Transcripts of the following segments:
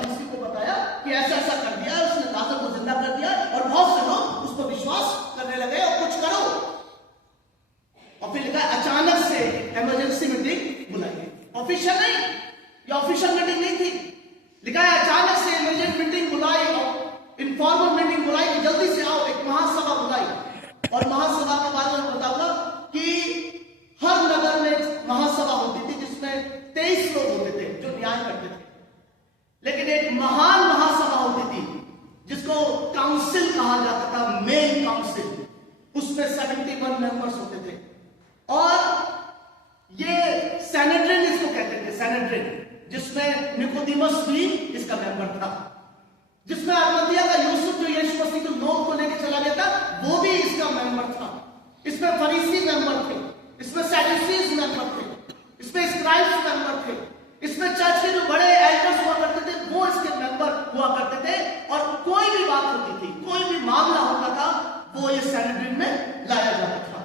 फरीसी को बताया कि ऐसा ऐसा कर दिया, उसने लाजर को जिंदा कर दिया, और बहुत से लोग उस पर विश्वास करने लगे और कुछ करो। और फिर लिखा अचानक से इमरजेंसी मीटिंग बुलाई, ऑफिशियल नहीं, ये ऑफिशियल मीटिंग नहीं थी। लिखा है अचानक से इमरजेंसी मीटिंग बुलाई, इनफॉर्मल मीटिंग बुलाई कि जल्दी से आओ, एक महासभा बुलाई। और महासभा के बारे में बताऊंगा कि हर नगर में महासभा होती थी जिसमें 23 लोग होते थे जो न्याय करते थे, लेकिन एक महान महासभा होती थी जिसको काउंसिल कहा जाता था, मेन काउंसिल, उसमें 71 मेंबर्स होते थे। और ये सैनेड्रिन इसको कहते थे, सैनेड्रिन, जिसमें निकोदेमस भी इसका मेंबर था, जिसमें अरमतिया का यूसुफ जो यीशु मसीह को लोग को लेकर चला गया था वो भी इसका मेंबर था। इसमें फरीसी मेंबर थे, इसमें सैडुसीज मेंबर थे, इसमें स्क्राइब्स मेंबर थे, इसमें चर्च के जो बड़े एल्डर्स हुआ करते थे वो इसके मेंबर हुआ करते थे। और कोई भी बात होती थी, कोई भी मामला होता था, वो ये सैनेड्रिन में लाया जाता था।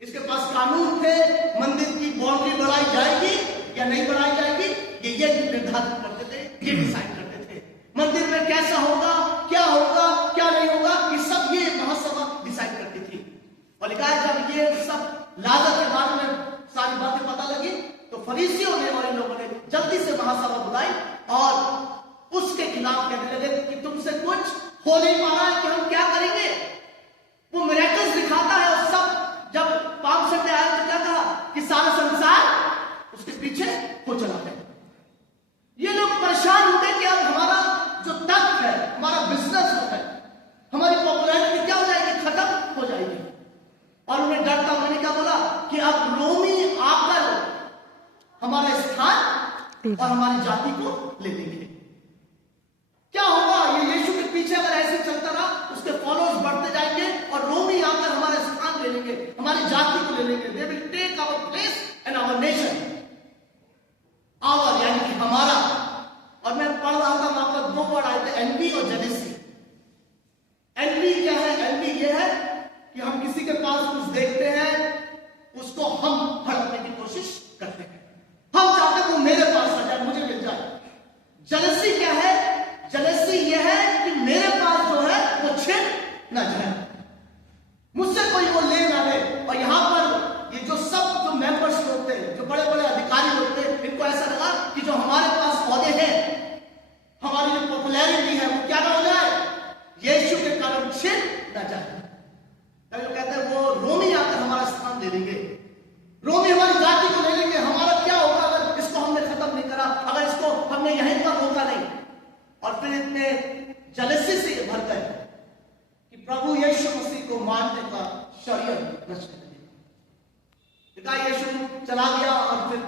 इसके पास कानून थे, मंदिर की बाउंड्री बढ़ाई जाएगी या नहीं बढ़ाई जाएगी, ये निर्धारित करते थे, ये डिसाइड करते थे। मंदिर में कैसा होगा, क्या होगा, क्या नहीं होगा, ये सब ये महासभा डिसाइड करती थी। और लिखा है जब ये सब लाजर के बारे में सारी बातें पता लगी तो फरीसियों ने और इन लोगों ने जल्दी से महासभा बुलाई और उसके खिलाफ कहने लगे कि तुमसे कुछ हो नहीं पा रहा है कि हम क्या करेंगे। वो मिरेकल्स दिखाता है, और सब जब पाप संडे आया तो क्या कहा कि सारा संसार उसके पीछे हो चला है। ये लोग परेशान होते कि अब हमारा जो तक है, हमारा बिजनेस है, हमारी पॉपुलैरिटी क्या हो जाएगी, खत्म हो जाएगी। और उन्हें डर था, उन्होंने क्या बोला कि अब रोमी आकर हमारा स्थान और हमारी जाति को ले लेंगे। क्या होगा, ये यीशु के पीछे अगर ऐसे चलता रहा, उसके फॉलोअर्स बढ़ते जाएंगे और रोमी आकर हमारा स्थान ले लेंगे, हमारी जाति को ले लेंगे। They will take our place and our nation, our यानी कि हमारा। और मैं पढ़ रहा था, वहां पर 2 वर्ड आए थे, एनवी और जेलेसी। एनवी क्या है? एनवी ये है कि हम किसी के पास कुछ देखते हैं, उसको हम हड़पने की कोशिश करते हैं, हम चाहते हैं वो मेरे पास आ जाए, मुझे मिल जाए। जेलेसी क्या है? जेलेसी ये है कि मेरे पास जो है वो छिन ना जाए, मुझसे कोई वो ले ना ले। और यहां पर ये जो सब जो मेंबर्स लोग थे, जो बड़े बड़े अधिकारी लोग थे, इनको ऐसा लगा कि जो हमारे पास पौधे हैं, हमारी जो पॉपुलैरिटी है वो क्या ना हो जाए, यीशु के कारण छिन ना जाए। कई कहते हैं वो रोमी आकर हमारा स्थान ले लेंगे, रोमी हमारी जाति को ले लेंगे। हमारा क्या होगा अगर इसको हमने खत्म नहीं करा, अगर इसको हमने यहीं पर रोका नहीं। और फिर इतने जलसी से भर गए कि प्रभु यीशु मसीह को मारने का षड्यंत्र रचने लगे। यीशु चला गया और फिर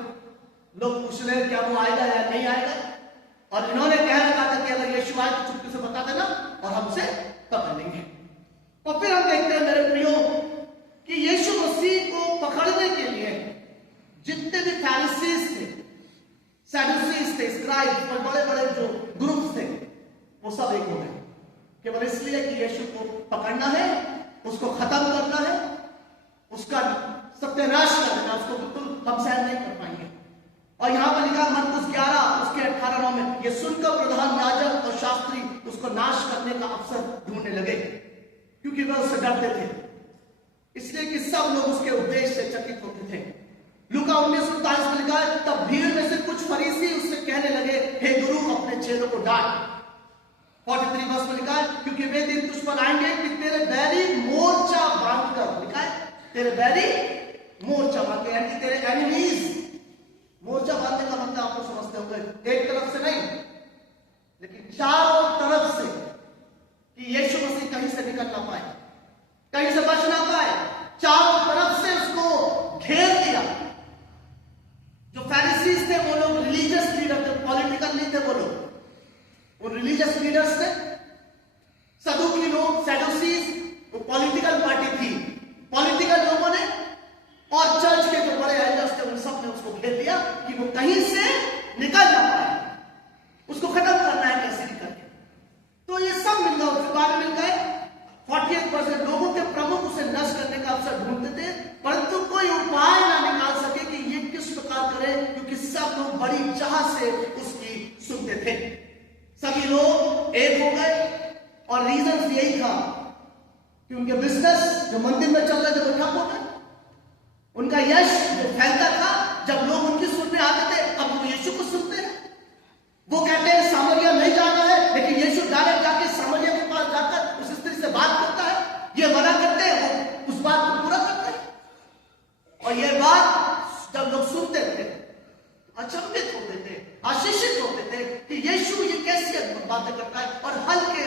लोग पूछ रहे क्या वो आएगा या नहीं आएगा। और इन्होंने कहने लगा था कि अगर यीशु आए तो चुपके से बता देना और हमसे पकड़ लेंगे। और फिर हम देखते हैं मेरे प्रियो कि यीशु मसीह को पकड़ने के लिए जितने भी फैरिसीज थे, सैडुसीज थे, स्क्राइब्स और बड़े बड़े जो ग्रुप्स थे, वो सब एक हो गए केवल इसलिए कि यीशु को पकड़ना है, उसको खत्म करना है, उसका सत्यानाश करना, उसको बिल्कुल हम सहन नहीं कर पाएंगे। और यहां पर लिखा मरकुस 11 उसके 18 में, ये सुनकर प्रधान याजक और शास्त्री उसको नाश करने का अवसर ढूंढने लगे, क्योंकि वे उससे डरते थे, इसलिए कि सब लोग उसके उद्देश्य से चकित होते थे। लूका 19:47 में लिखा है तब भीड़ में से कुछ फरीसी उससे कहने लगे, हे गुरु अपने चेलों को डांट। 43 वर्ष में लिखा है क्योंकि वे दिन तुझ पर आएंगे कि तेरे बैरी मोर्चा बांधकर, लिखा है तेरे बैरी मोर्चा बांधकर, यानी कि तेरे एनिमीज। मोर्चा बांधने का मतलब आप लोग समझते होंगे, एक तरफ से नहीं लेकिन चारों तरफ से, कि यीशु मसीह कहीं से निकल ना पाए, कहीं से बच ना पाए, चारों तरफ से उसको घेर दिया। जो फैरिसीज थे वो लोग रिलीजियस लीडर थे, पॉलिटिकल नहीं थे वो लोग, वो रिलीजियस लीडर्स थे। सदुकी लोग, सैडुसीज, वो पॉलिटिकल पार्टी थी, पॉलिटिकल लोगों ने, और चर्च के जो बड़े एल्डर्स थे उन सब ने उसको घेर लिया कि वो कहीं से निकल ना पाए, उसको खत्म करना है कैसे भी करके। तो ये सब मिल गया, उसके बाद मिल गए 48% लोगों के प्रमुख उसे नष्ट करने का अवसर ढूंढते थे रीजन यही था कि उनके बिजनेस जो मंदिर में चल रहे थे वो ठप हो गए। उनका यश जो फैलता था, जब लोग उनकी सुनने आते थे, अब वो यीशु को सुनते हैं। वो कहते हैं सामरिया नहीं जाना है, लेकिन यीशु डायरेक्ट जाके सामरिया के पास जाकर उस स्त्री से बात करता है। ये मना करते हैं, वो उस बात को पूरा करते हैं। और ये बात जब लोग सुनते थे अचंभित होते थे, आशीषित होते थे कि यीशु ये कैसी अद्भुत बातें करता है। और हल्के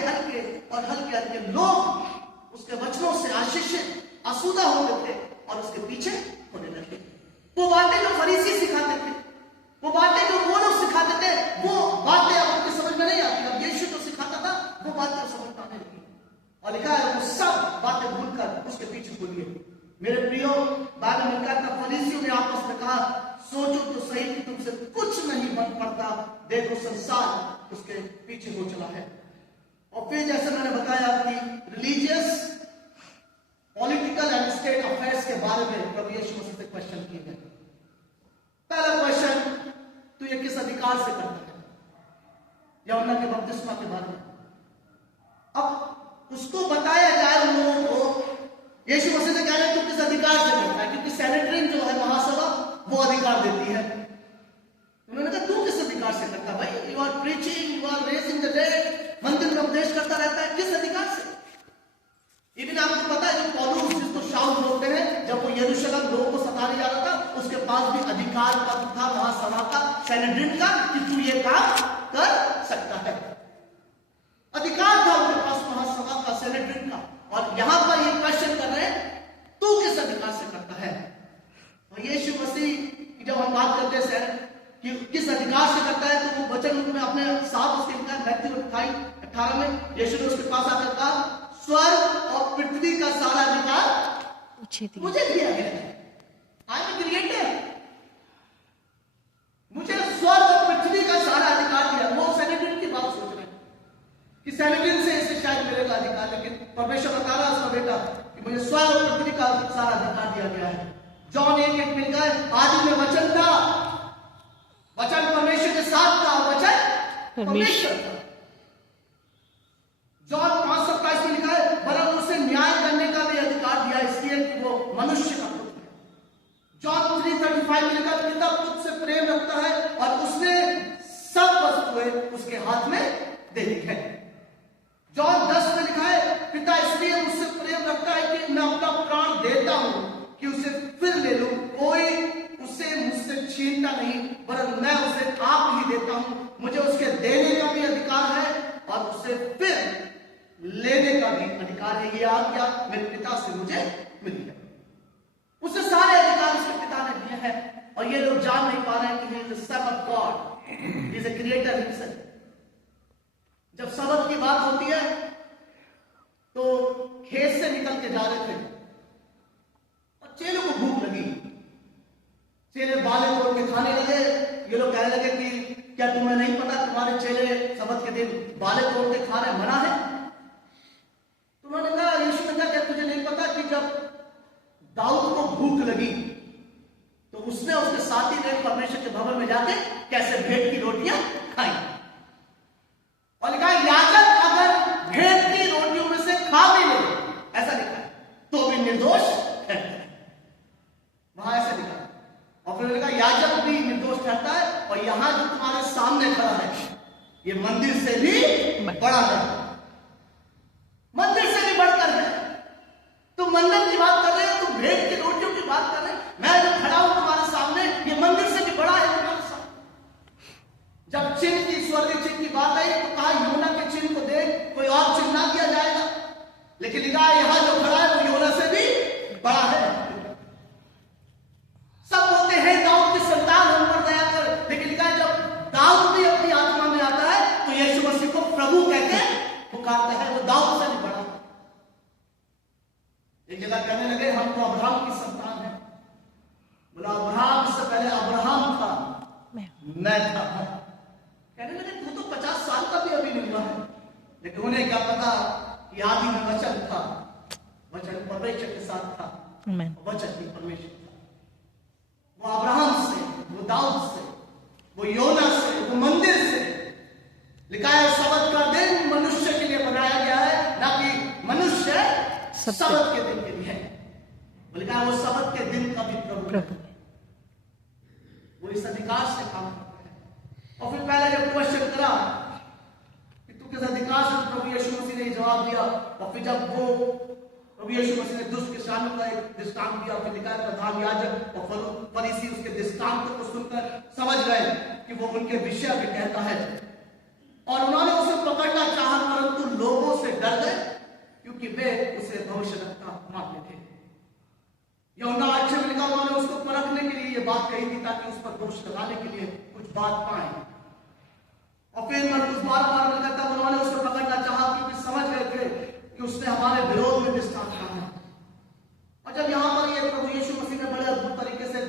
हल्के लोग उसके वचनों से आशीषित आसूदा होते थे और उसके पीछे होने लगे। वो बातें जो फरीसी सिखाते थे, वो बातें जो वो लोग सिखाते थे, वो बातें अब उनकी समझ में नहीं आती। अब यीशु जो सिखाता था वो बातें समझ में आने लगी। और लिखा है वो सब बातें भूलकर उसके पीछे हो लिए। मेरे प्रियो, बाइबल में कहता फरीसियों ने आपस में कहा, सोचो तो सही कि तुमसे कुछ नहीं बन पड़ता, देखो संसार उसके पीछे हो चला है। और फिर जैसे मैंने बताया कि religious, political and state affairs के बारे में प्रभु यीशु मसीह से क्वेश्चन किए गए। पहला क्वेश्चन, तू ये किस अधिकार से करता है? यूहन्ना के बपतिस्मा के बारे में। अब उसको बताया जाए उन लोगों को, यीशु मसीह से कह रहे हैं तू किस अधिकार से करता है, क्योंकि सैनेड्रिन जो है महासभा वो अधिकार देती है। उन्होंने कहा तू किस अधिकार से करता भाई? You are preaching, you are raising the dead, मंदिर में उपदेश करता रहता है, किस अधिकार से? इवन आपको पता है जो पौलुस, जिसको शाऊल बोलते हैं, जब वो यरूशलेम लोगों को सताने जा रहा था, उसके पास भी अधिकार पत्र था महासभा का, सैनेड्रिन का, कि तू ये काम कर सकता है। अधिकार था उनके पास महासभा का, सैनेड्रिन का। और यहां पर ये क्वेश्चन कर रहे हैं तू किस अधिकार से करता है? और यीशु मसीह जब हम बात करते हैं कि किस अधिकार से करता है, तो वो वचन में अपने साथ उसके लिखा है मैथ्यू 28:18 में। यीशु ने उसके पास आकर कहा, स्वर्ग और पृथ्वी का सारा अधिकार मुझे दिया गया है। आई एम क्रिएटर, मुझे स्वर्ग और पृथ्वी का सारा अधिकार दिया। वो सैनेड्रिन की बात सोच रहे हैं कि सैनेड्रिन से इसे शायद मिलेगा अधिकार, लेकिन परमेश्वर बता रहा है उसका बेटा कि मुझे स्वर्ग और पृथ्वी का सारा अधिकार दिया गया है। जॉन 1:1 में लिखा है, आदि में वचन था, वचन परमेश्वर के साथ था, वचन परमेश्वर था। जॉन 5:27 में लिखा है, वरन उसे न्याय करने का भी अधिकार दिया, इसलिए कि वो मनुष्य का पुत्र है। जॉन 3:35 में लिखा है, पिता पुत्र से प्रेम रखता है और उसने सब वस्तुएं उसके हाथ में दे दी है। जॉन 10 में लिखा है, पिता इसलिए मुझसे प्रेम रखता है कि मैं अपना प्राण देता हूं कि उसे फिर ले लूं, कोई उसे मुझसे छीनता नहीं, वरन मैं उसे आप ही देता हूं। मुझे उसके देने का भी अधिकार है और उसे फिर लेने का भी अधिकार है। ये आज्ञा मेरे पिता से मुझे मिली है। उसे सारे अधिकार उसके पिता ने दिए हैं। और ये लोग जान नहीं पा रहे हैं कि he is the son of God, he is a creator himself। जब सबत की बात होती है तो खेत से निकल के जा रहे थे और चेलों को भूख लगी। चेले बाले तोड़ के खाने लगे। ये लोग कहने लगे कि क्या तुम्हें नहीं पता तुम्हारे चेले सबत के दिन बाले तोड़ के खाने मना है? उन्होंने कहा, यीशु ने कहा, क्या तुझे नहीं पता कि जब दाऊद को भूख लगी तो उसने उसके साथी ने परमेश्वर के भवन में जाके कैसे भेंट की रोटियां खाई? और लिखा है, याजक अगर भेंट की रोटियों में से खा भी ले, ऐसा लिखा है, तो भी निर्दोष ठहरता है। वहां ऐसा लिखा है। और फिर लिखा, याजक भी निर्दोष ठहरता है। और यहां जो तुम्हारे सामने खड़ा है ये मंदिर से भी बड़ा है, मंदिर से भी बढ़कर है। तुम मंदिर की बात कर रहे हो, तुम भेंट की रोटियों की बात कर रहे हो। मैं जो खड़ा हूं तुम्हारे सामने, ये मंदिर से भी बड़ा है तुम्हारे सामने। जब चिन्ह की, स्वर्गीय चिन्ह की बात आई तो कहा, योना के चिन्ह को देख, कोई और चिन्ह ना किया जाएगा। लेकिन लिखा है, यहां जो खड़ा है वो योना से भी बड़ा है। सब बोलते हैं दाऊद की संतान हम पर दया कर, लेकिन लिखा है जब दाऊद भी अपनी आत्मा में आता है तो यीशु मसीह को प्रभु कहकर पुकारता है, वो दाऊद से भी बड़ा। एक जगह कहने लगे, हम तो अब्राहम की संतान है। बोला, अब्राहम से पहले अब्राहम था, मैं था। कहने लगे, तू तो 50 साल का भी अभी नहीं हुआ है। लेकिन उन्हें क्या पता कि आदि में वचन था, वचन परमेश्वर के साथ था, वचन भी परमेश्वर था। वो अब्राहम से, वो दाऊद से, वो योना से, वो मंदिर से। लिखा है, सबत का दिन मनुष्य के लिए बनाया गया है, सबत के दिन के लिए है। बोले कहा वो सबत के दिन का भी प्रभु है, वो इस अधिकार से काम करता है। और फिर पहले जब क्वेश्चन करा कि तू किस अधिकार से, प्रभु यीशु मसीह ने जवाब दिया। और फिर जब वो प्रभु यीशु मसीह ने दुष्ट किसानों का एक दृष्टांत दिया, फिर लिखा है प्रधान याजक और फरीसी उसके दृष्टांत को सुनकर समझ गए कि वो उनके विषय में कहता है, और उन्होंने उसे पकड़ना चाहा, परंतु लोगों से डर गए क्योंकि वे उसे भविष्यवक्ता मानते थे। यूहन्ना अच्छे में लिखा, उन्होंने उसको परखने के लिए ये बात कही थी ताकि उस पर दोष लगाने के लिए कुछ बात पाए। और फिर मरकुस 12 में कहता, उन्होंने उसको पकड़ना चाहा क्योंकि समझ गए थे कि उसने हमारे विरोध में दृष्टांत कहा है। और जब यहां पर ये प्रभु यीशु मसीह ने बड़े अद्भुत तरीके से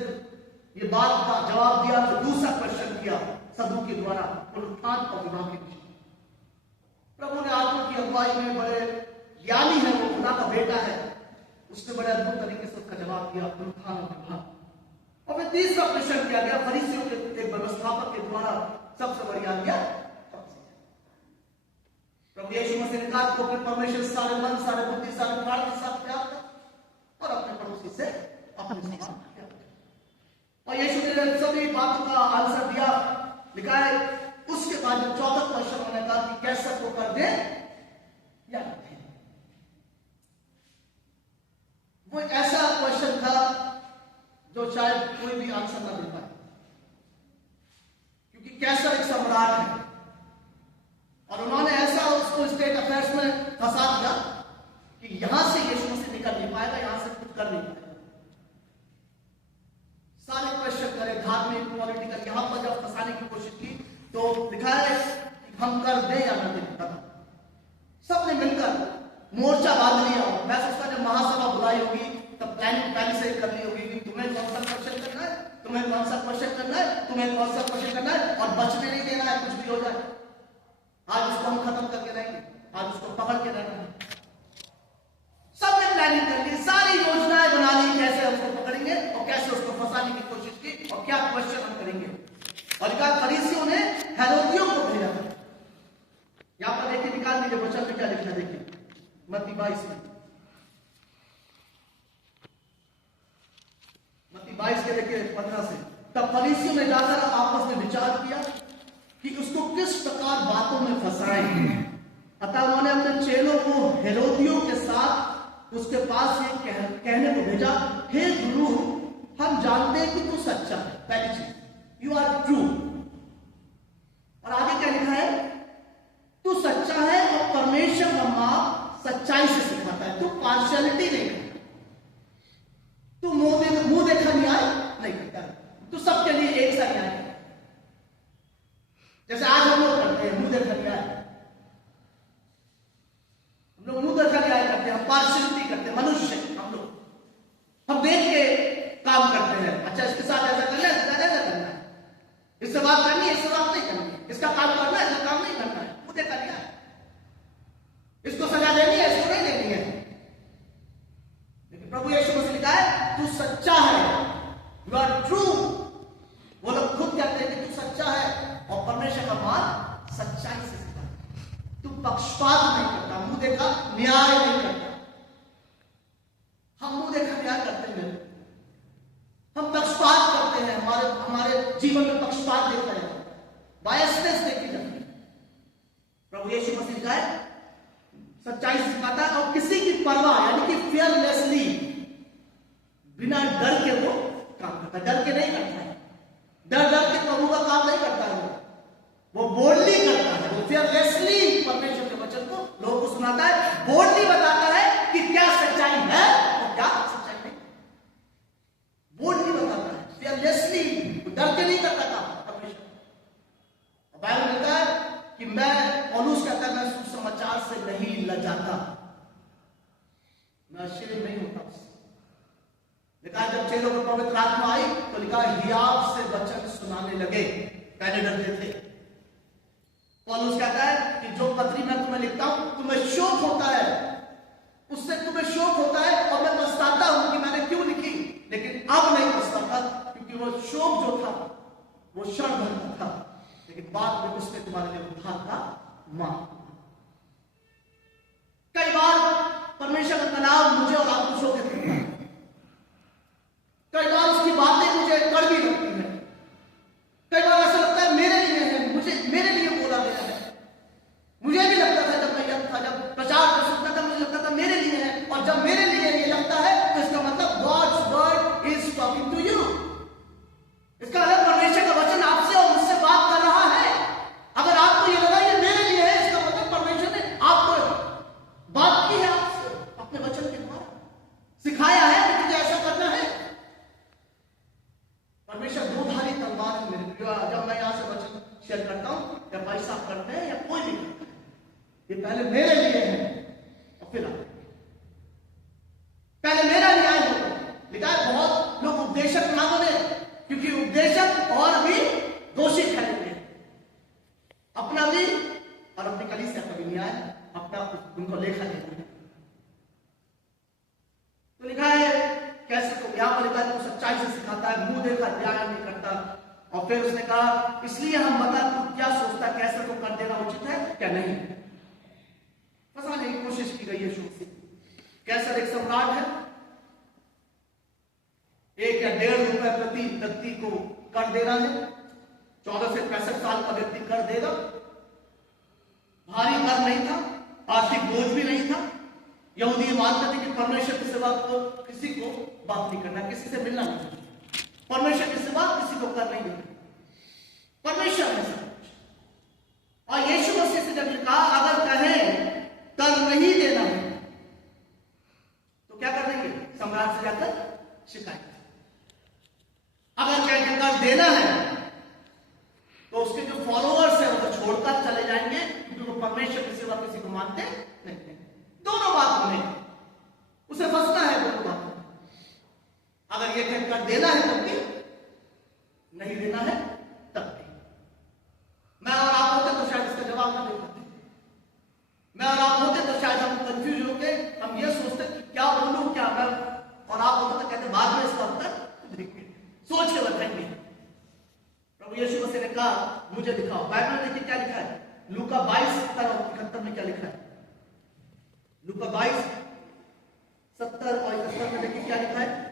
ये बात का जवाब दिया, तो दूसरा क्वेश्चन किया सदूकी द्वारा पुनरुत्थान और विवाह के विषय। प्रभु ने आत्मा की अगुवाई में बड़े ज्ञानी है, वो खुदा का बेटा है, उसने बड़े अद्भुत तरीके से उसका जवाब दिया पुनरुत्थान और विवाह। और फिर तीसरा प्रश्न किया गया फरीसियों के एक व्यवस्थापक के द्वारा, सबसे बड़ी आज्ञा। प्रभु यीशु मसीह ने कहा तो अपने परमेश्वर सारे मन, सारे बुद्धि, सारे प्राण के साथ प्यार कर और अपने पड़ोसी से अपने समान प्यार कर। और यीशु ने सभी बातों का आंसर दिया। लिखा है उसके बाद जब चौथा क्वेश्चन उन्होंने कहा कि कैसा तो कर दे या नहीं। वो एक ऐसा क्वेश्चन था जो शायद कोई भी आंसर ना दे पाए, क्योंकि कैसर एक सम्राट है और उन्होंने ऐसा उसको स्टेट अफेयर्स में फंसा दिया कि यहां से यीशु मसीह निकल नहीं पाएगा, यहां से कुछ कर नहीं पाएगा। सारे क्वेश्चन करे, धार्मिक, पॉलिटिकल, यहां पर जब फंसाने की कोशिश की तो लिखा है कि हम कर दे या ना दे। सबने मिलकर मोर्चा बांध लिया। मैं सोचता जब महासभा बुलाई होगी तब प्लानिंग पहले से ही कर ली होगी कि तुम्हें कौन सा क्वेश्चन करना है, तुम्हें कौन सा क्वेश्चन करना है, तुम्हें कौन सा क्वेश्चन करना है, और बचने नहीं देना है कुछ भी हो जाए। आज उसको हम खत्म करके रहेंगे, आज उसको पकड़ के रहना है। सबने प्लानिंग कर ली, सारी योजनाएं बना ली, कैसे उसको पकड़ेंगे और कैसे उसको फंसाने की कोशिश की और क्या क्वेश्चन हम करेंगे। और कहा फरीसियों ने हेरोदियों को भेजा। यहां पर देखिए, निकाल दीजिए वचन में क्या लिखा है, देखिए मत्ती 22 में, मत्ती 22 के देखिए 15 से। तब फरीसियों ने जाकर आपस में विचार किया कि उसको किस प्रकार बातों में फंसाएं। अतः उन्होंने अपने चेलों को हेरोदियों के साथ उसके पास ये कहने को भेजा, हे गुरु, हम जानते हैं कि तू सच्चा है। पहली चीज, यू आर ट्रू। और आगे क्या लिखा है, तू सच्चा है और परमेश्वर का मां सच्चाई से सिखाता है, तू पार्शियलिटी नहीं करता, तू मुंह देखा न्याय नहीं करता, तू सबके लिए एक सा न्याय करता। जैसे आज हम लोग करते हैं मुंह देखा न्याय, हम लोग मुंह देखा न्याय करते हैं, हम पार्शियलिटी करते हैं। मनुष्य हम देख के काम करते हैं, अच्छा इसके साथ ऐसा करना है, इसके साथ ऐसा करना है, इससे बात करनी है, इससे बात नहीं करनी है, इसका काम करना है, इसका काम नहीं करना है, मुंह देखा न्याय, इसको सजा देनी है, इसको नहीं देनी है। लेकिन प्रभु यीशु मसीह लिखा है तू सच्चा है, यू आर ट्रू। वो लोग खुद कहते हैं कि तू सच्चा है और परमेश्वर का मार्ग सच्चाई से सिखाता है, तू पक्षपात नहीं करता, मुंह देखा न्याय नहीं करता। हम मुंह देखा न्याय करते हैं, हम पक्षपात करते हैं, हमारे जीवन में पक्षपात देखा जाता है, बायसनेस देखी जाती है। प्रभु यीशु मसीह लिखा है सच्चाई से सिखाता है और किसी की परवाह यानी कि फियरलेसली, बिना डर के वो काम करता है, डर के नहीं करता है, डर के प्रभु का काम नहीं करता है, वो बोल्डली करता है, वो फियरलेसली परमेश्वर के वचन को लोगों को सुनाता है, बोल्डली बताता है कि क्या सच्चाई है और क्या सच्चाई नहीं, बोल्डली बताता है, फियरलेसली, डर के नहीं करता काम परमेश्वर। बाइबल कहता है कि पौलुस कहता है मैं सुसमाचार से नहीं लजाता, मैं आश्चर्य नहीं होता। लिखा जब चेलों को पवित्र आत्मा आई तो लिखा हियाव से वचन सुनाने लगे, पहले डरते थे। पौलुस कहता है कि जो पत्री मैं तुम्हें लिखता हूं तुम्हें शोक होता है, उससे तुम्हें शोक होता है और मैं पछताता हूं कि मैंने क्यों लिखी, लेकिन अब नहीं पछताता क्योंकि वो शोक जो था वो क्षण भर का था, लेकिन बाद में उसने तुम्हारे लिए उद्धार का मार्ग। कई बार परमेश्वर का कलाम मुझे और आपको शो के देता है। कई बार उसकी बातें मुझे कड़वी लगती है, कई बार ऐसा लगता है मेरे लिए है, मुझे मेरे लिए बोला गया है। मुझे भी लगता था जब मैं यंग था, जब प्रचार कर सकता था, मुझे लगता था मेरे लिए है, और जब मेरे लिए ये लगता है तो इसका मतलब God's word is talking to you. इसका मतलब परमेश्वर का वचन आपसे और मुझसे बात कर रहा है। अगर आपको ये लगा ये मेरे लिए है, इसका मतलब परमेश्वर ने आपको बात की है, आपसे अपने वचन के द्वारा सिखाया है कि तुझे ऐसा करना है। परमेश्वर दोधारी तलवार है मेरे प्रियो। जब मैं यहां से वचन शेयर करता हूं, या भाई साहब करते हैं या कोई भी करता है, ये पहले मेरे लिए है और फिर आप पहले मेरा न्याय होगा। लिखा है बहुत लोग उपदेशक ना बने, क्योंकि उपदेशक और भी दोषी ठहरेंगे, अपना भी और अपनी कलीसिया का भी न्याय अपना उनको लेखा देना है। तो लिखा है कैसे, तो यहां पर लिखा है तो सच्चाई से सिखाता है, मुंह देखा न्याय नहीं करता। और फिर उसने कहा इसलिए हम बता तू क्या सोचता, कैसे को कर देना उचित है क्या नहीं। फंसाने की कोशिश की गई है शुरू से। कैसर एक सम्राट है, 1 या 1.5 रुपए प्रति व्यक्ति को कर देना है। 14 से 65 साल का व्यक्ति कर देगा। भारी कर नहीं था, आर्थिक बोझ भी नहीं था। यहूदी मानते थे कि परमेश्वर के सिवा को किसी को बात नहीं करना, किसी से मिलना नहीं, परमेश्वर के सिवा किसी को कर नहीं देना, परमेश्वर है सब कुछ। और यीशु मसीह से जब कहा अगर कहें कर नहीं देना है तो क्या कर देंगे, सम्राट से जाकर शिकायत। अगर कहें कर देना है तो उसके जो फॉलोअर्स हैं वो छोड़कर चले जाएंगे, क्योंकि वो परमेश्वर के सिवा किसी को मानते नहीं। दोनों बात में उसे फंसना है, दोनों बात में। अगर ये कह कर देना है तब भी, नहीं देना है तब भी। मैं और आप होते तो शायद इसका जवाब ना दे पाते। मैं और आप होते तो शायद हम कंफ्यूज होते, हम ये सोचते कि क्या बोलूं क्या मैं, और आप होते तो कहते बाद में इसका उत्तर देंगे, सोच के बताएंगे। प्रभु यीशु मसीह ने कहा मुझे दिखाओ। बाइबल में देखिए क्या लिखा है, लूका 22:70 में क्या लिखा है। लूका 22:70 और 71 में देखिए क्या लिखा है।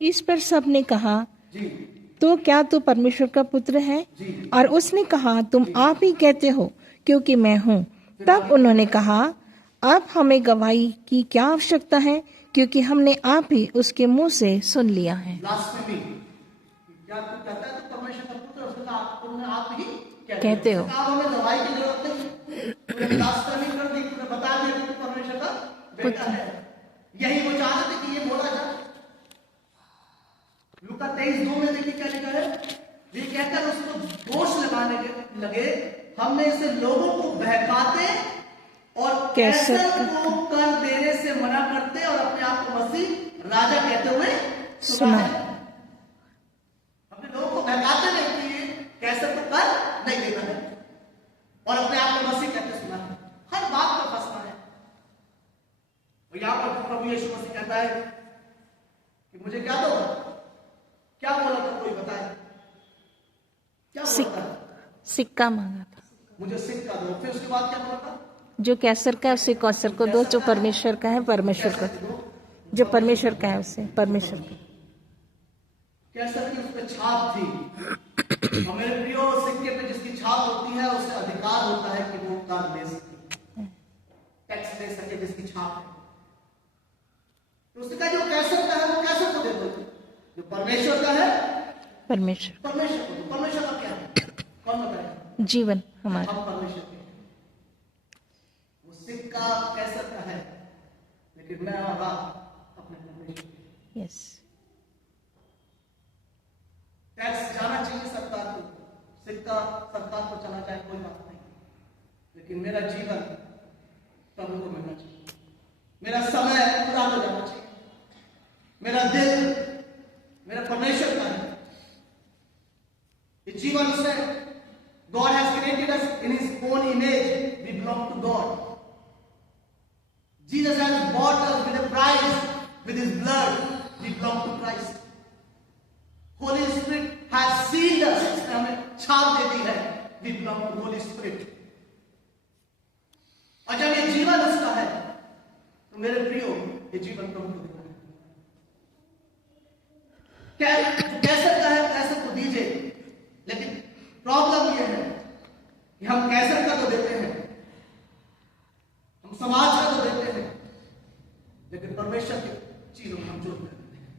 इस पर सबने कहा जी तो क्या तू परमेश्वर का पुत्र है? और उसने कहा तुम आप ही कहते हो क्योंकि मैं हूँ। तब उन्होंने कहा अब हमें गवाही की क्या आवश्यकता है, क्योंकि हमने आप ही उसके मुंह से सुन लिया है। लास्ट में भी क्या तू कहता है तो परमेश्वर का पुत्र, उसने कहा तुमने आप ही कहते हो। कहा हमें दवाई की जरूरत नहीं, तूने लास्ट कर दी, तूने बता दिया कि तू परमेश्वर का बेटा है। यही वो चाह रहे थे कि ये बोला जाए। लूका 23:2 में देखिए क्या लिखा है। ये कहकर उसको दोष लगाने लगे हमने इसे लोगों को बहकाते और कैसर को कर देने से मना करते और अपने आप को मसीह राजा कहते हुए सुना है। अपने लोगों को बहकाते नहीं कि कैसर को कर नहीं देना है और अपने आप को मसीह कहते सुना है। हर बात पर फंसना है। और यहां पर प्रभु यीशु मसीह कहता है कि मुझे क्या दो, क्या बोला था कोई बताए, क्या बोला था? सिक्का मांगा था, मुझे सिक्का दो। फिर उसके बाद क्या बोला था, जो कैसर का है उसे कैसर को दो, जो परमेश्वर का है परमेश्वर को, जो परमेश्वर का है उसे परमेश्वर को। कैसर की उस पर छाप थी। और मेरे प्रियो सिक्के पे जिसकी छाप होती है उसे अधिकार होता है कि वो कर ले सके, टैक्स दे सके जिसकी छाप है। तो उसने कहा जो कैसर का है वो कैसर को दे दो, जो परमेश्वर का है परमेश्वर परमेश्वर को। परमेश्वर का क्या है, कौन बताएगा? जीवन हमारा। हम परमेश्वर के वो सिक्का कैसर का है, लेकिन मैं और आप अपने परमेश्वर के। यस, टैक्स जाना चाहिए सरकार को, सिक्का सरकार को चला जाए कोई बात नहीं, लेकिन मेरा जीवन प्रभु को मिलना चाहिए। मेरा समय पूरा हो जाना चाहिए। मेरा दिल मेरा परमेश्वर का है। इस जीवन से God has created us in His own image. We belong to God. Jesus has bought us with a price, with his blood. We belong to Christ. Holy Spirit has sealed us. इसने हमें छाप दे दी है. We belong to Holy Spirit. और जब ये जीवन उसका है, तो मेरे प्रियो, ये जीवन प्रभु को देना है. कैसे का है, कैसे को दीजिए. लेकिन प्रॉब्लम ये है कि हम कैसे का तो देते हैं, हम समाज का तो देते हैं, लेकिन परमेश्वर की चीजों में हम जोड़ देते हैं.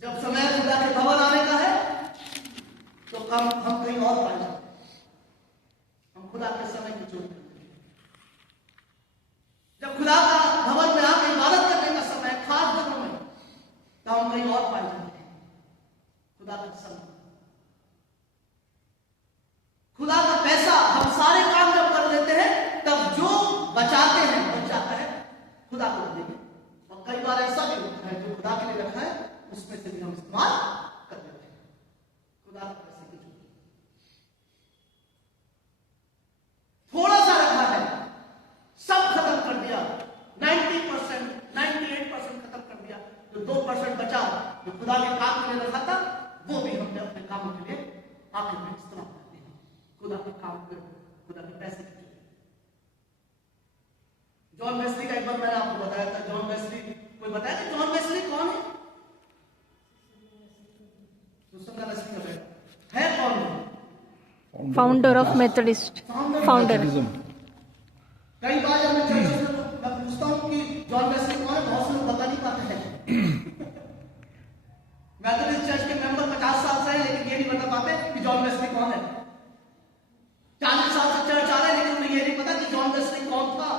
जब समय खुदा के भवन आने का है, तो हम कहीं और पाए जाते हैं. हम खुदा के समय की जोड़ करते हैं. जब खुदा का भवन में आके इबादत करने का समय खास दिनों में, तो हम कहीं और पाए जाते हैं. खुदा का समय, खुदा का पैसा हम सारे काम जब कर लेते हैं, तब जो बचाते हैं, बच जाता है, खुदा को देंगे. और कई बार ऐसा भी होता है, जो खुदा के लिए रखा है, उसमें से भी हम इस्तेमाल कर लेते हैं. खुदा के पैसे की चोरी. थोड़ा सा रखा है, सब खत्म कर दिया. 90%, 98% खत्म कर दिया. जो 2% बचा, जो खुदा के काम के लिए रखा था, वो भी हमने अपने कामों के लिए आखिर में इस्तेमाल करते हैं. खुदा के काम पे, खुदा के पैसे की चोरी. जॉन वेस्ली का एक बार मैंने आपको बताया था. जॉन वेस्ली, कोई बताया कि जॉन वेस्ली कौन है? सुसंगा वेस्ली का बेटा है. कौन है? Founder of Methodist. फाउंडर. कई बार जब मैं चर्च में पूछता हूँ कि जॉन वेस्ली कौन है, बहुत से लोग बता नहीं पाते हैं. मेथोडिस्ट चर्च के मेंबर 50 साल से हैं, लेकिन ये नहीं बता पाते कि जॉन वेस्ली कौन है. 40 साल से चर्च आ रहे हैं, लेकिन उन्हें ये नहीं पता कि जॉन वेस्ली कौन था.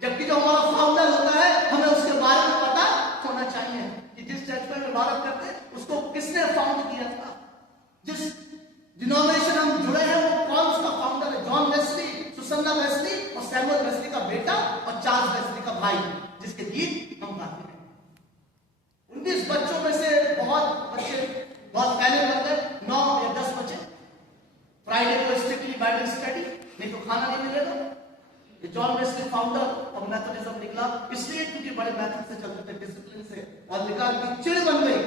जबकि जो हमारा फाउंडर होता है, हमें उसके बारे में पता होना चाहिए कि जिस चर्च पर इबादत करते हैं, उसको किसने फाउंड किया था. जिस डिनोमिनेशन हम जुड़े हैं, वो कौन उसका फाउंडर है. जॉन वेस्ली, सुसन्ना वेस्ली और सैमुअल वेस्ली का बेटा और चार्ल्स वेस्ली का भाई, जिसके गीत हम गाते हैं. 19 बच्चों में से बहुत पहले बन गए, 9 या 10 बच्चे. फ्राइडे को स्ट्रिक्टली बाइबल स्टडी, नहीं तो खाना नहीं मिलेगा. John Wesley founder of Methodism निकला, इसलिए क्योंकि बड़े मेथड से चलते थे, डिसिप्लिन से, और निकाल की चिड़ बन गई.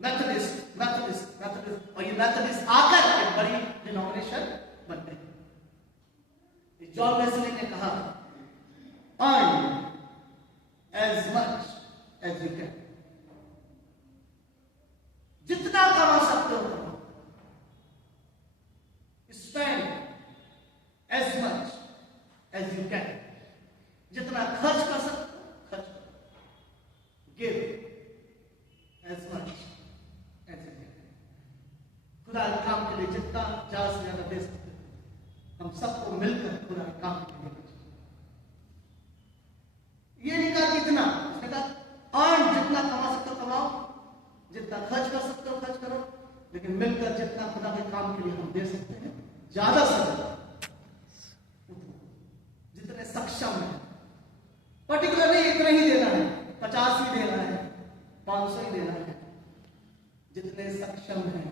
मेथोडिस्ट, मेथोडिस्ट, मेथोडिस्ट, और ये मेथोडिस्ट आकर एक बड़ी डिनोमिनेशन बन गई. जॉन वेस्ली ने कहा, earn as much as you can. जितना कमा सकते हो कमाओ. Spend as much as you can. जितना खर्च कर सकते हो खर्च करो. Give as much as you can. खुदा के काम के लिए जितना ज्यादा से ज्यादा दे सकते हो. हम सबको मिलकर खुदा के काम के लिए देना चाहिए. ये नहीं कहा कितना, उसने कहा अर्न, जितना कमा सकते हो कमाओ, जितना खर्च कर सकते हो खर्च करो, लेकिन मिलकर जितना खुदा के काम के लिए हम दे सकते हैं, ज्यादा से ज्यादा, जितने सक्षम है. पर्टिकुलरली इतना ही देना है, 50 ही देना है, 500 ही देना है. जितने सक्षम है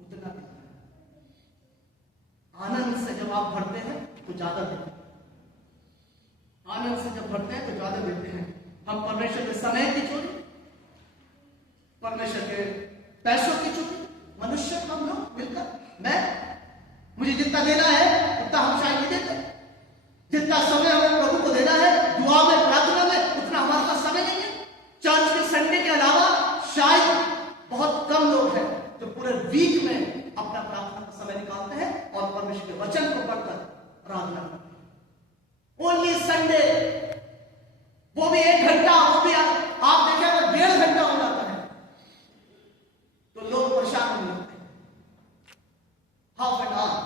उतना देना है. आनंद से जब आप भरते हैं तो ज्यादा देते हैं. आनंद से जब भरते हैं तो ज्यादा देते हैं. हम परमेश्वर के समय की चोरी, परमेश्वर के पैसों की चोरी, मनुष्य हम लोग मिलकर, मुझे जितना देना है उतना हम शायद नहीं देते. जितना समय हमें प्रभु को देना है दुआ में, प्रार्थना में, उतना हमारे पास समय नहीं है. चर्च के संडे के अलावा शायद बहुत कम लोग हैं जो पूरे वीक में अपना प्रार्थना का समय निकालते हैं और परमेश्वर के वचन को पढ़कर प्रार्थना करते हैं. ओनली संडे, वो भी 1 घंटा, वो भी आप देखें अगर 1.5 घंटा हो जाता है तो लोग परेशान होने लगते हैं. हाफ एन आवर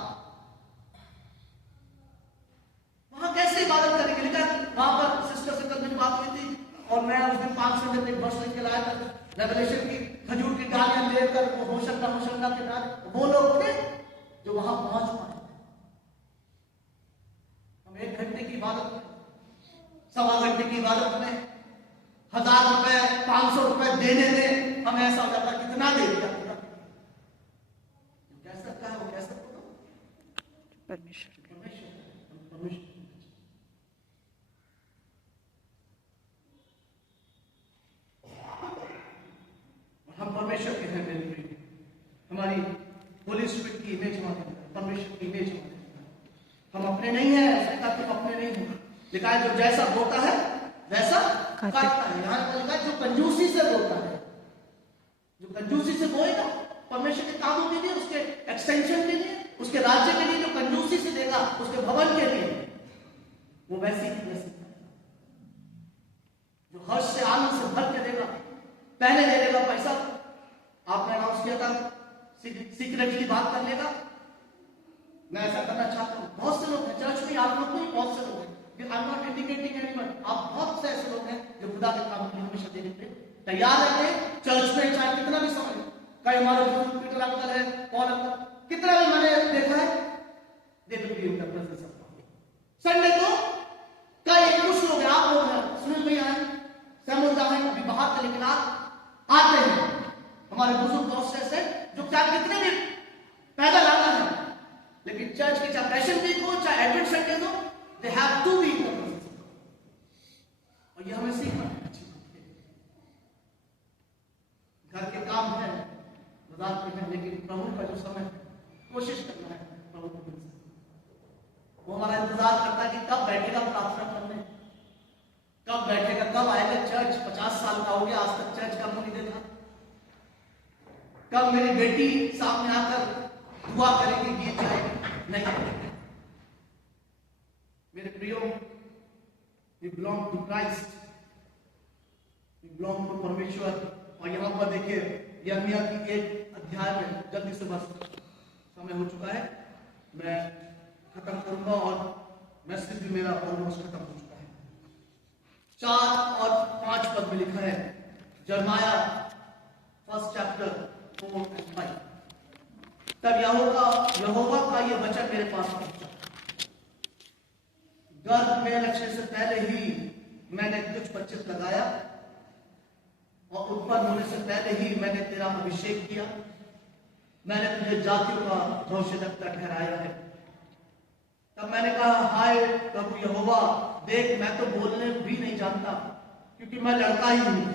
वहां कैसे इबादत करेंगे. लेकिन वहां पर सिस्टर से कल मेरी बात हुई थी, और मैं उस दिन 5 संडे एक वर्ष लेके लाया था, रेवलेशन की खजूर की डालियां लेकर, वो होशन्ना के डाल, वो लोग थे जो वहां पहुंच पाए. हम 1 घंटे की इबादत में, 1.25 घंटे की इबादत में 1000 रुपए, 500 रुपए देने में हमें ऐसा हो जाता कितना दे दिया. कैसा है वो, कैसा परमेश्वर परमेश्वर। हम परमेश्वर के हैं मेरे प्रिय, हमारी होली स्पिरिट की इमेज हमारे अंदर, परमेश्वर की इमेज हमारे अंदर। हम अपने नहीं हैं, उसने कहा तुम अपने नहीं हो। लिखा है जो जैसा बोता है वैसा काटता है। यहाँ पर लिखा है जो कंजूसी से बोता है, जो कंजूसी से बोएगा परमेश्वर के कामों के लिए, उसके एक्सटेंशन के लिए, उसके राज्य के लिए, जो कंजूसी से देगा उसके भवन के लिए, वो वैसी जो हर्ष से आनंद से भर के देगा, पहले दे देगा पैसा। आपने अनाउंस किया था सीक्रेटली बात कर लेगा। मैं ऐसा करना चाहता हूं। बहुत से लोग हैं चर्च में, आप लोग नहीं, बहुत से लोग हैं, I am not indicating anyone, आप बहुत से ऐसे लोग हैं जो खुदा के काम के लिए हमेशा देने के लिए तैयार रहते हैं। चर्च में चाहे कितना भी समय, कई हमारे गुरु पीटर अंकल है, पॉल अंकल, कितना भी मैंने देखा है, they will be in the presence of God. Sunday को कई कुछ लोग हैं, आप लोग हैं, सुनील भैया हैं, सैमुअल है, अभी बाहर के, लेकिन आप आते हैं। हमारे बुजुर्ग बहुत से जो चाहे कितने भी पैदल आना है, लेकिन चर्च के चाहे पैशन वीक हो चाहे एडवेंट संडे हो, they have to be in the presence of God. और ये हमें सीखना है। घर के काम है, बाजार के हैं, लेकिन प्रभु का जो समय कोशिश करना है प्रभु को मिल सके। वो हमारा इंतजार करता है कि कब बैठेगा प्रार्थना करने, कब बैठेगा, कब आएगा चर्च। 50 साल का हो गया, आज तक चर्च का मुंह नहीं देखा। कब मेरी बेटी सामने आकर दुआ करेगी, गीत जाएगी, नहीं। मेरे प्रियो, we belong to Christ, we belong to Parmeshwar. और यहां पर देखिए यिर्मयाह की एक अध्याय में, जल्दी से बस समय हो चुका है, मैं खत्म करूंगा और मैसेज भी मेरा ऑलमोस्ट खत्म हो चुका है। 4 और 5 पद में लिखा है, यिर्मयाह 1 चैप्टर 4 और 5। तब यहोवा का यह वचन मेरे पास पहुंचा, गर्भ में रखने से पहले ही मैंने तुझ पर चित्त लगाया और उत्पन्न होने से पहले ही मैंने तेरा अभिषेक किया। मैंने तुझे जातियों का भविष्यद्वक्ता ठहराया है। तब मैंने कहा, हाय प्रभु यहोवा, देख मैं तो बोलने भी नहीं जानता, क्योंकि मैं लड़का ही हूं।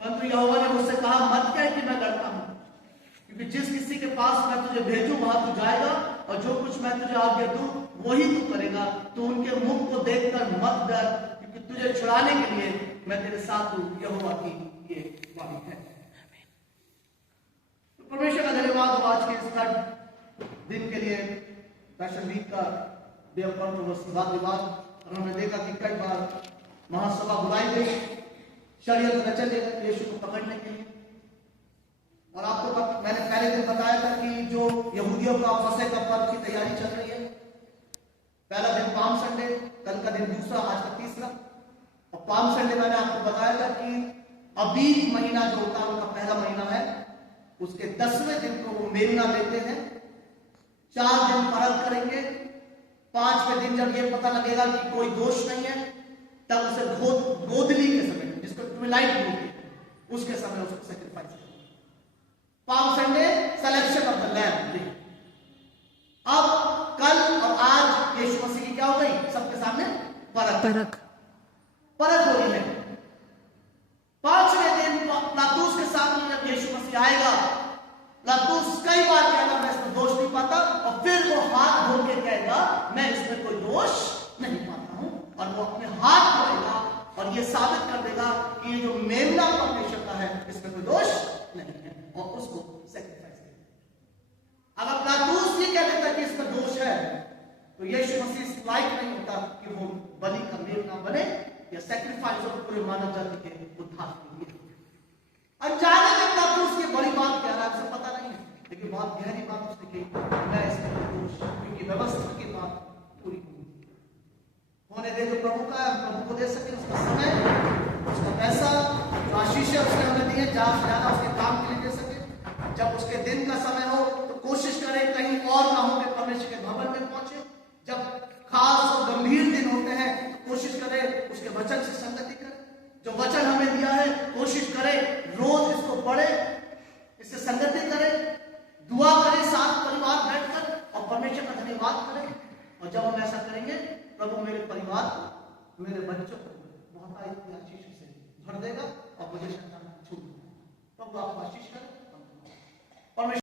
परंतु यहोवा ने मुझसे कहा, मत कह कि मैं लड़का हूं, क्योंकि जिस किसी के पास मैं तुझे भेजूं वहां तू जाएगा, और जो कुछ मैं तुझे आज्ञा दूं वही तू करेगा। तू उनके मुख को देखकर मत डर, क्योंकि तुझे छुड़ाने के लिए मैं तेरे साथ हूं। यहोवा की ये वाणी है। तो परमेश्वर का धन्यवाद हो आज के इस दिन के लिए, पैशन वीक का डे ऑफ कंट्रोवर्सी, वाद विवाद। और हमने देखा कि कई बार महासभा बुलाई गई, षड्यंत्र रचे गए यीशु को पकड़ने के लिए। और आपको मैंने पहले दिन बताया था कि जो यहूदियों का फसह का पर्व की तैयारी चल रही है, पहला दिन पाम संडे, कल का दिन दूसरा, आज का तीसरा। और पाम संडे मैंने आपको बताया था कि अबीब महीना जो होता है उनका पहला महीना है, उसके 10वें दिन को वो मेमना लेते हैं। 4 दिन परल करेंगे। 5वें दिन जब ये पता लगेगा कि कोई दोष नहीं है, तब उसे गोदली के समय, जिसको ट्विलाइट बोलते हैं, उसके समय उसको सैक्रिफाइस करेंगे। Palm Sunday selection of the lamb day. अब कल और आज यीशु मसीह की क्या हो गई सबके सामने? परख हो रही है। 5वें दिन पिलातुस के सामने जब यीशु मसीह आएगा, पिलातुस कई बार कहेगा मैं इसमें दोष नहीं पाता, और फिर वो हाथ धो के कहेगा मैं इसमें कोई दोष नहीं पाता हूं, और वो अपने हाथ धोएगा और ये साबित कर देगा कि ये जो मेमना परमेश्वर का है इसमें कोई दोष नहीं है, और उसको सैक्रिफाइस करेगा। अगर पिलातुस ये कह देता कि इसमें दोष है, तो यीशु मसीह इस लायक नहीं होता कि वो बलि का मेमना बने या सैक्रिफाइस और पूरे मानव जाति के उद्धार के लिए। अनजाने में पिलातुस ये बड़ी बात कह रहा है, उसे पता नहीं है, लेकिन बहुत गहरी बात उसने कही, मैं इसमें दोष, क्योंकि व्यवस्था की बात पूरी होने दे जो प्रभु का है, प्रभु को दे सके उसका समय, उसका पैसा, जो आशीष उसने हमें दी है, जहां जाना उसके काम के लिए दे सके। जब उसके दिन का समय हो तो कोशिश करें कहीं और ना हो कि परमेश्वर के भवन में पहुंचे। जब खास और गंभीर दिन होते हैं तो कोशिश करें उसके वचन से संगति करें। जो वचन हमें दिया है कोशिश करें रोज इसको पढ़े, इससे संगति करें, दुआ करें साथ परिवार बैठकर, और परमेश्वर का धन्यवाद करें। और जब हम ऐसा करेंगे, प्रभु मेरे परिवार, मेरे बच्चों को बहुत आशीष से भर देगा और मुझे शैतान छूट देगा। प्रभु आपको आशीष करे। परमेश्वर